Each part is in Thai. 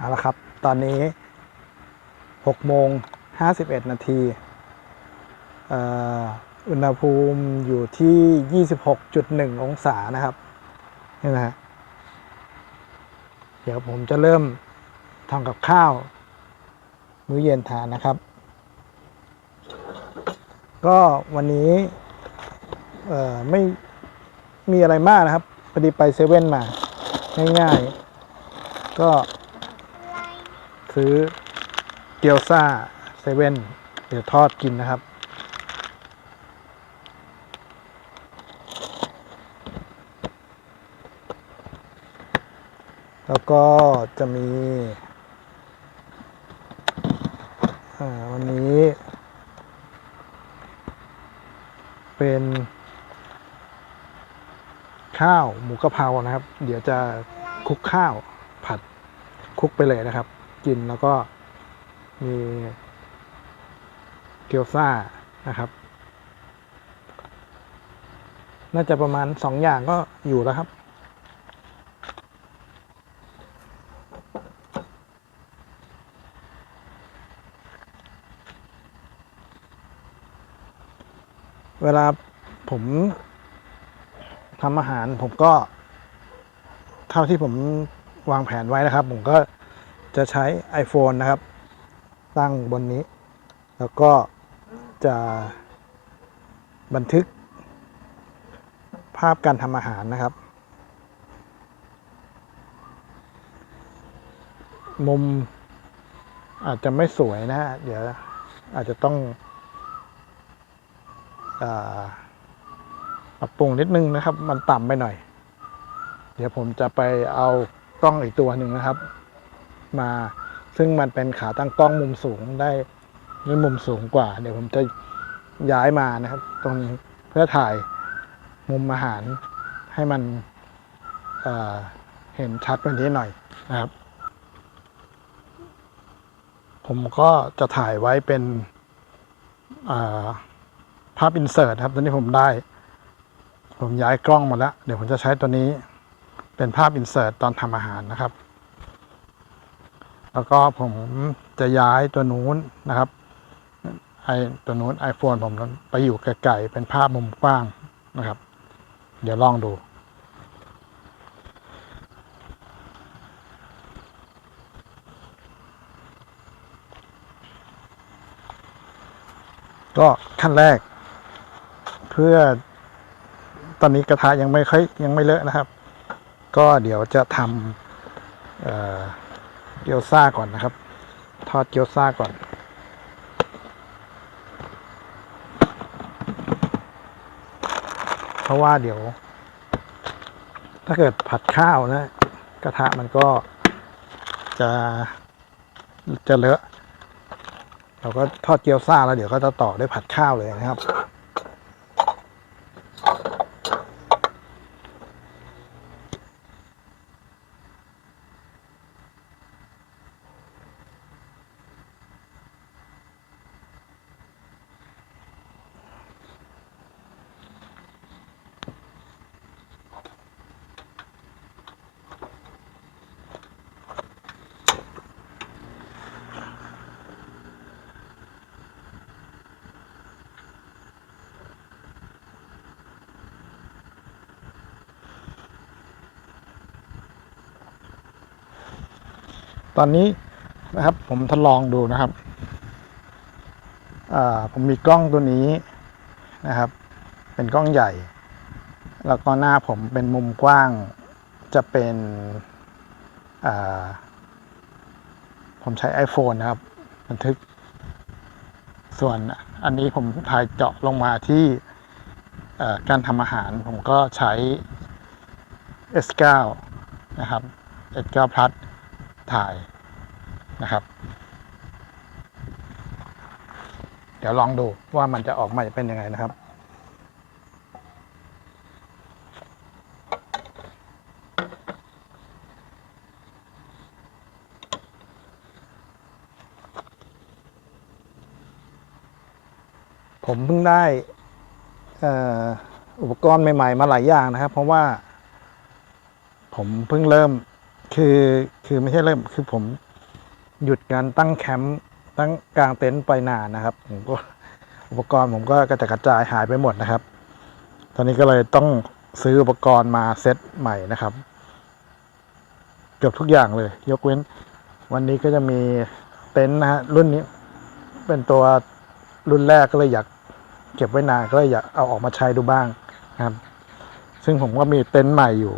เอาละครับ ตอนนี้6โมง51 นาทีเอ่ออุณหภูมิอยู่ที่ 26.1 องศานะครับ นี่นะฮะ เดี๋ยวผมจะเริ่มทำกับข้าว มื้อเย็นทานนะครับ ก็วันนี้ไม่มีอะไรมากนะครับพอดีไปเซเว่นมา ง่ายๆ ก็ ซื้อเกี๊ยวซ่าเซเว่นเดี๋ยวทอดกินนะครับ แล้วก็จะมีวันนี้ เป็นข้าวหมูกะเพรานะครับ เดี๋ยวจะคลุกข้าวผัดคลุกไปเลยนะครับ กินแล้วก็มีเกี๊ยวซ่านะครับ น่าจะประมาณสองอย่างก็อยู่แล้วครับเวลาผมทำอาหารผมก็ เท่าที่ผมวางแผนไว้นะครับ ผมก็ จะใช้ iPhone นะครับ ตั้งบนนี้ แล้วก็จะบันทึก ภาพการทำอาหารนะครับ มุมอาจจะไม่สวยนะ เดี๋ยวอาจจะต้องอปรับปรุงนิดนึงนะครับ มันต่ำไปหน่อย เดี๋ยวผมจะไปเอากล้องอีกตัวหนึ่งนะครับ มา ซึ่งมันเป็นขาตั้งกล้องมุมสูงได้ในมุมสูงกว่า เดี๋ยวผมจะย้ายมานะครับ ตรงนี้เพื่อถ่ายมุมอาหารให้มันเเห็นชัดกว่านี้หน่อยนะครับ ผมก็จะถ่ายไว้เป็นาภาพอินเสิร์ตครับ ตอนนี้ผมได้ ผมย้ายกล้องมาแล้ว เดี๋ยวผมจะใช้ตัวนี้เป็นภาพอินเสิร์ตตอนทำอาหารนะครับ แล้วก็ผมจะย้ายตัวนู้นนะครับไอตัวนู้น iPhone ผมไปอยู่ไกลๆเป็นภาพมุมกว้างนะครับ เดี๋ยวลองดูก็ขั้นแรก เพื่อตอนนี้กระทะยังไม่ค่อยยังไม่เลอะนะครับ ก็เดี๋ยวจะทำ เกี๊ยวซ่าก่อนนะครับ ทอดเกี๊ยวซ่าก่อน เพราะว่าเดี๋ยว ถ้าเกิดผัดข้าวนะ กระทะมันก็จะจะเลอะ เราก็ทอดเกี๊ยวซ่าแล้วเดี๋ยวก็จะต่อด้วยผัดข้าวเลยนะครับ ตอนนี้นะครับผมทดลองดูนะครับผมมีกล้องตัวนี้นะครับ เป็นกล้องใหญ่ แล้วก็หน้าผมเป็นมุมกว้างจะเป็นผมใช้ iPhone นะครับบันทึก ส่วนอันนี้ผมถ่ายเจาะลงมาที่การทำอาหาร ผมก็ใช้ S9 นะครับ S9 Plus ถ่ายนะครับ เดี๋ยวลองดูว่ามันจะออกมาจะเป็นยังไงนะครับผมเพิ่งได้อุปกรณ์ใหม่ ๆ มาหลายอย่างนะครับ เพราะว่าผมเพิ่งเริ่ม คือคือไม่ใช่เริ่มคือผมหยุดการตั้งแคมป์ตั้งกลางเต็นท์ไปนานนะครับผมก็อุปกรณ์ผมก็กระจัดกระจายหายไปหมดนะครับ ตอนนี้ก็เลยต้องซื้ออุปกรณ์มาเซตใหม่นะครับ เกือบทุกอย่างเลย ยกเว้น วันนี้ก็จะมีเต็นท์นะฮะรุ่นนี้ เป็นตัวรุ่นแรกก็เลยอยากเก็บไว้นานก็เลยอยากเอาออกมาใช้ดูบ้างนะครับ ซึ่งผมก็มีเต็นท์ใหม่อยู่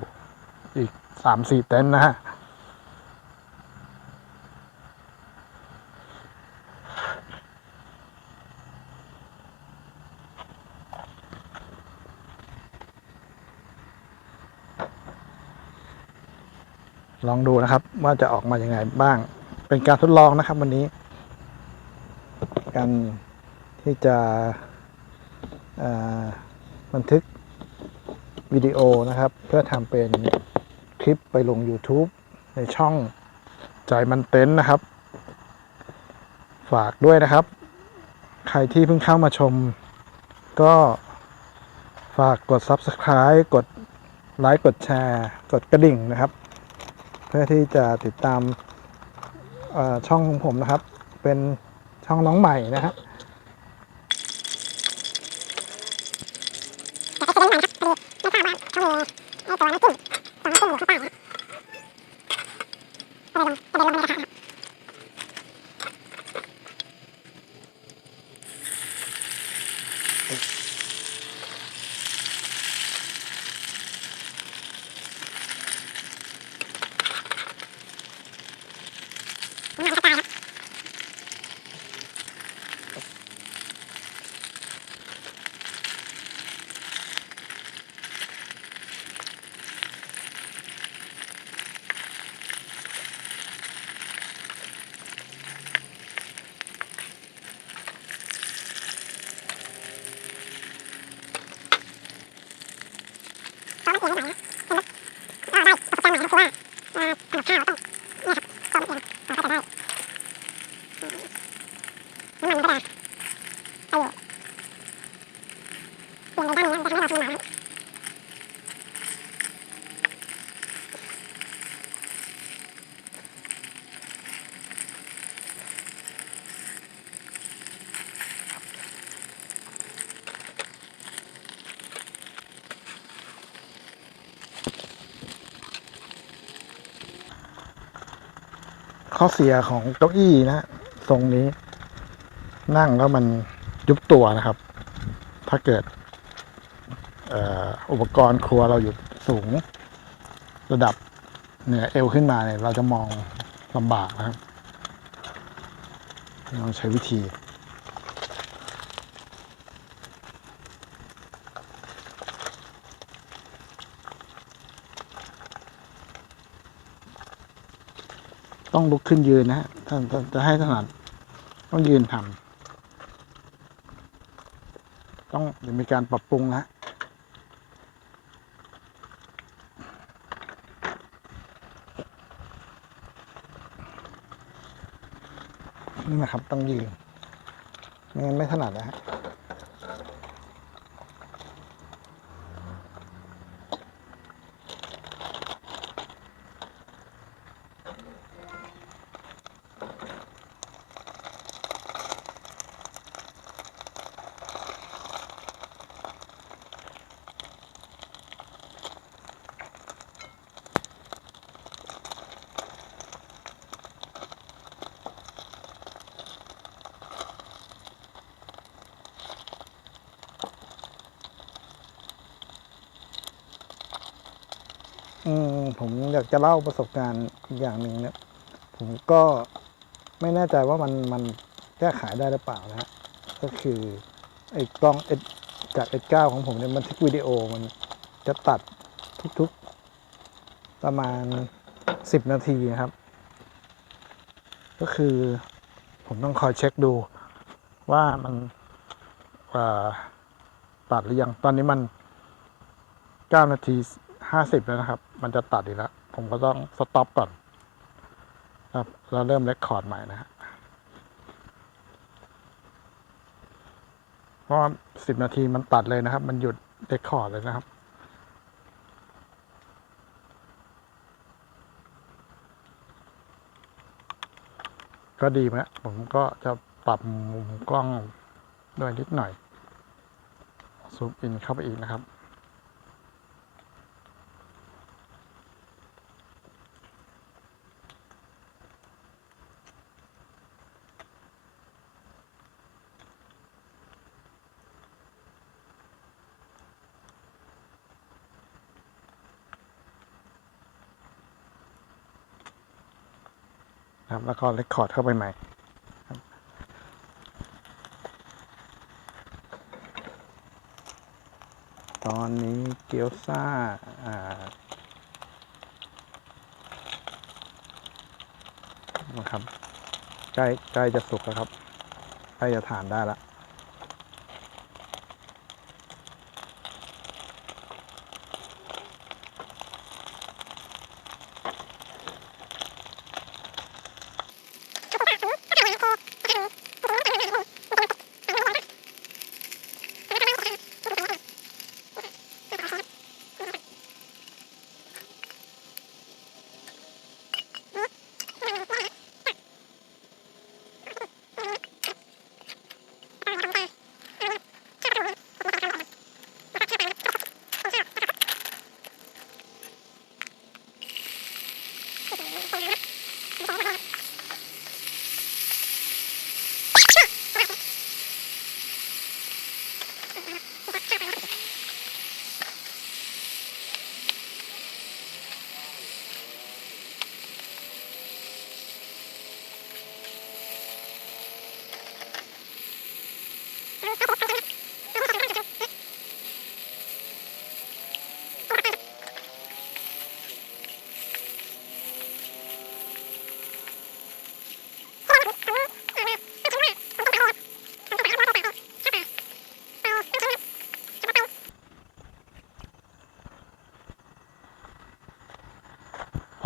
อีกสามสี่เต็นท์นะฮะ ลองดูนะครับ ว่าจะออกมาอยังไงบ้าง เป็นการทดลองนะครับ วันนี้ การที่จะบันทึกวิดีโอนะครับ เพื่อทำเป็นคลิปไปลง YouTube ในช่องใจมันเต็นนะครับ ฝากด้วยนะครับ ใครที่เพิ่งเข้ามาชม ก็ฝากกด Subscribe กดไลค์กดแชร์ กดกระดิ่งนะครับ เพื่อที่จะติดตามช่องของผมนะครับ เป็นช่องน้องใหม่นะฮะ ข้อเสียของเก้าอี้นะทรงนี้ นั่งแล้วมันยุบตัวนะครับ ถ้าเกิดอ,อุปกรณ์ครัวเราอยู่สูง ระดับเหนือเอวขึ้นมาเนี่ยเราจะมองลำบากนะครับลองใช้วิธี ต้องลุกขึ้นยืนนะฮะถ้าถ้าจะให้ถนัดต้องยืนทำต้องเดี๋ยวมีการปรับปรุงนะฮะนี่นะครับต้องยืนไม่งั้นไม่ถนัดนะฮะ อืมผมอยากจะเล่าประสบการณ์อย่างหนึ่งเนี่ย ผมก็ไม่แน่ใจว่ามันมันแก้ไขได้หรือเปล่านะฮะก็คือไอ้กล้อง S จาก S9 ของผมเนี่ยมันทึกวิดีโอมันจะตัดทุกๆ ประมาณ10นาทีนะครับ ก็คือผมต้องคอยเช็คดูว่ามันตัดหรือยัง ตอนนี้มัน9นาที 50แล้วนะครับ มันจะตัดอีกแล้ว ผมก็ต้องสต็อปก่อน ครับเราเริ่มเรคคอร์ดใหม่นะฮะเพราะว่า10นาทีมันตัดเลยนะครับ มันหยุดเรคคอร์ดเลยนะครับก็ดีนะผมก็จะปรับมุมกล้องด้วยนิดหน่อย ซูมอินเข้าไปอีกนะครับ ครับ แล้วก็เรคคอร์ดเข้าไปใหม่ตอนนี้เกี๊ยวซ่านะครับใกล้ใกล้จะสุกแล้วครับใกล้จะทานได้แล้ว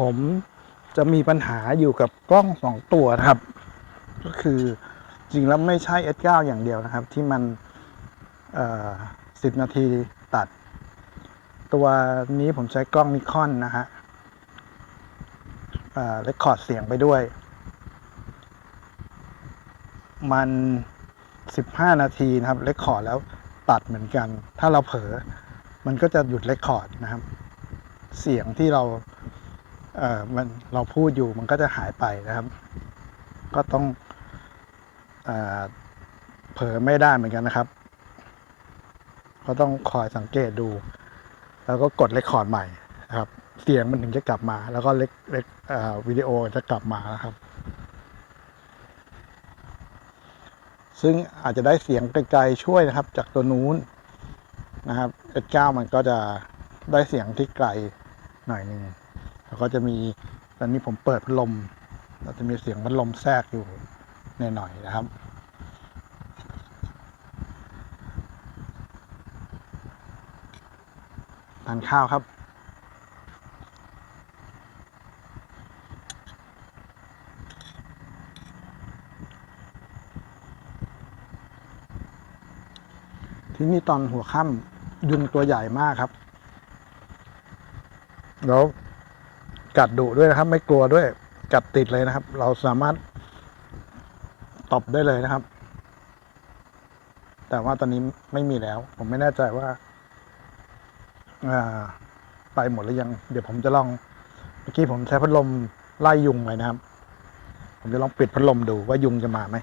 ผมจะมีปัญหาอยู่กับกล้องสองตัวนะครับ ก็คือจริงแล้วไม่ใช่ S9 อย่างเดียวนะครับ ที่มันสิบนาทีตัด ตัวนี้ผมใช้กล้องนิคอนนะฮะเรคคอร์ดเสียงไปด้วย มัน 15 นาทีนะครับเรคคอร์ดแล้วตัดเหมือนกัน ถ้าเราเผลอมันก็จะหยุดเรคคอร์ดนะครับ เสียงที่เรา เอ่อมันเราพูดอยู่มันก็จะหายไปนะครับ ก็ต้องเออเผลอไม่ได้เหมือนกันนะครับ ก็ต้องคอยสังเกตดู แล้วก็กดเรคคอร์ดใหม่นะครับ เสียงมันถึงจะกลับมา แล้วก็เล็กเล็กวิดีโอจะกลับมานะครับ ซึ่งอาจจะได้เสียงไกลๆช่วยนะครับ จากตัวนู้นนะครับ S9 มันก็จะได้เสียงที่ไกลหน่อยหนึ่ง แล้วก็จะมีตอนนี้ผมเปิดพัดลมเราจะมีเสียงพัดลมแทรกอยู่หน่อยๆนะครับทานข้าวครับ ที่นี่ตอนหัวค่ำยุงตัวใหญ่มากครับ แล้ว กัดดุด้วยนะครับ ไม่กลัวด้วย กัดติดเลยนะครับ เราสามารถตบได้เลยนะครับ แต่ว่าตอนนี้ไม่มีแล้ว ผมไม่แน่ใจว่าอ่าไปหมดหรือยัง เดี๋ยวผมจะลอง เมื่อกี้ผมใช้พัดลมไล่ยุงไว้นะครับ ผมจะลองปิดพัดลมดูว่ายุงจะมาไหม